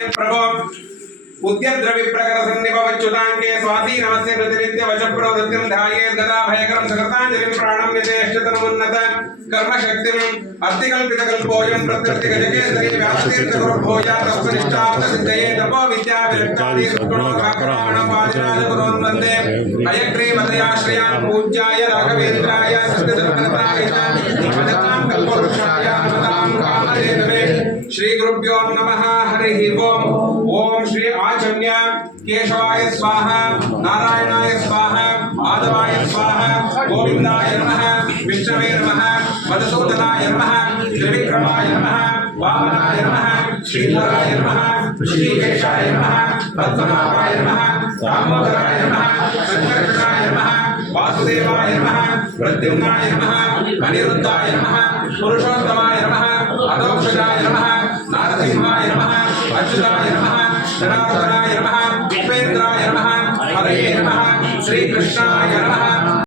प्रभो उद्यद्रविप्रकरसन्निभवच्युताङ्के स्वाती नमस्य प्रतिनित्य वचप्रवृत्तिं ध्याये गदा भयकरं सकर्ताञ्जलिं प्राणं यथेष्टतनुन्नत कर्मशक्तिम् अर्तिकल्पितकल्पोऽयं प्रत्यर्थिगजकेसरी व्यासतीर्थगुरुर्भूया तस्मनिष्ठार्थसिद्धये तपो विद्याविरक्तानि सुगुणोकाकराणवादिराजगुरोन् वन्दे हयग्रीवदयाश्रयान् पूज्याय राघवेन्द्राय सत्यधर्मरताय च भजतां कल्पवृक्षाय नमतां कामधेनवे श्री गुरुभ्यो नमः हरिः ओम् ओम श्री आचम्य केशवाय स्वाहा नारायणाय स्वाहा माधवाय स्वाहा गोविंदाय नमः विष्णवे नमः मधुसूदनाय नमः त्रिविक्रमाय नमः वामनाय नमः श्रीधराय नमः ऋषिकेशाय नमः पद्मनाभाय नमः दामोदराय नमः संकर्षणाय नमः वासुदेवाय नमः प्रद्युम्नाय नमः अनिरुद्धाय नमः पुरुषोत्तमाय नमः अधोक्षजाय नमः नारसिंहाय नमः अच्युताय नमः जनार्दनाय नमः उपेन्द्राय नमः हरये नमः श्री कृष्णाय नमः।